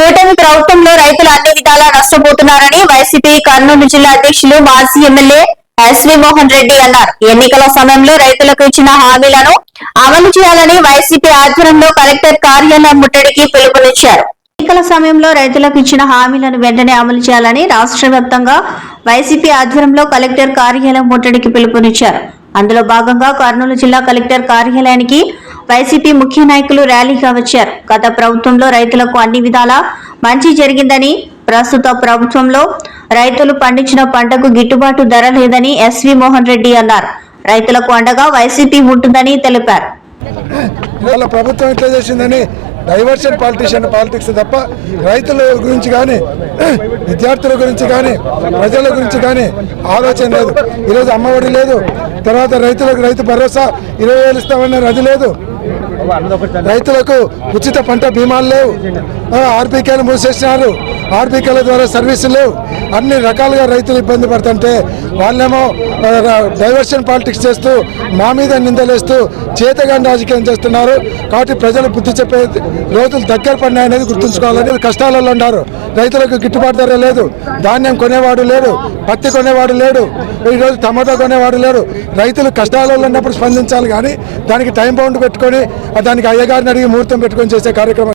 కూటమి ప్రభుత్వంలో రైతులు అన్ని విధాలా నష్టపోతున్నారని వైసీపీ కర్నూలు జిల్లా అధ్యక్షులు మాజీ ఎమ్మెల్యే ఎస్వి మోహన్ రెడ్డి అన్నారు. ఎన్నికల సమయంలో రైతులకు ఇచ్చిన హామీలను అమలు చేయాలని వైసీపీ ఆధ్వర్యంలో కలెక్టర్ కార్యాలయం ముట్టడికి పిలుపునిచ్చారు. ఎన్నికల సమయంలో రైతులకు ఇచ్చిన హామీలను వెంటనే అమలు చేయాలని రాష్ట్ర వ్యాప్తంగా వైసీపీ ఆధ్వర్యంలో కలెక్టర్ కార్యాలయం ముట్టడికి పిలుపునిచ్చారు. అందులో భాగంగా కర్నూలు జిల్లా కలెక్టర్ కార్యాలయానికి వైసీపీ ముఖ్య నాయకులు ర్యాలీగా వచ్చారు. గత ప్రభుత్వంలో రైతులకు అన్ని విధాలా మంచి జరిగిందని ప్రస్తుత ప్రభుత్వంలో రైతులు పండించిన పంటకు గిట్టుబాటు ధర లేదని ఎస్వి మోహన్ రెడ్డి అన్నారు. రైతులకు అండగా వైసీపీ ఉంటుందని తెలిపారు. ఇవాళ ప్రభుత్వం ఎట్లా చేసిందని డైవర్షన్ పాలిటిషియన్ పాలిటిక్స్ తప్ప రైతుల గురించి కానీ విద్యార్థుల గురించి కానీ ప్రజల గురించి కానీ ఆలోచన లేదు. ఈరోజు అమ్మఒడి లేదు తర్వాత రైతులకు రైతు భరోసా ఇరవై వేలు ఇస్తామన్నారు అది లేదు. రైతులకు ఉచిత పంట బీమాలు లేవు. ఆర్బీకేలు మూసేసినారు. ఆర్బీకేల ద్వారా సర్వీసులు లేవు. అన్ని రకాలుగా రైతులు ఇబ్బంది పడుతుంటే వాళ్ళేమో డైవర్షన్ పాలిటిక్స్ చేస్తూ మా మీద నిందలేస్తూ చేతగాని రాజకీయం చేస్తున్నారు. కాబట్టి ప్రజలు బుద్ధి చెప్పే రోజులు దగ్గర పడినాయనేది గుర్తుంచుకోవాలని కష్టాలలో ఉన్నారు. రైతులకు గిట్టుబాటు ధర లేదు. ధాన్యం కొనేవాడు లేడు. పత్తి కొనేవాడు లేడు. ఈరోజు టమాటా కొనేవాడు లేడు. రైతులు కష్టాలలో ఉన్నప్పుడు స్పందించాలి కానీ దానికి టైం బౌండ్ పెట్టుకొని దానికి అయ్యగారిని అడిగి ముహూర్తం పెట్టుకొని చేసే కార్యక్రమం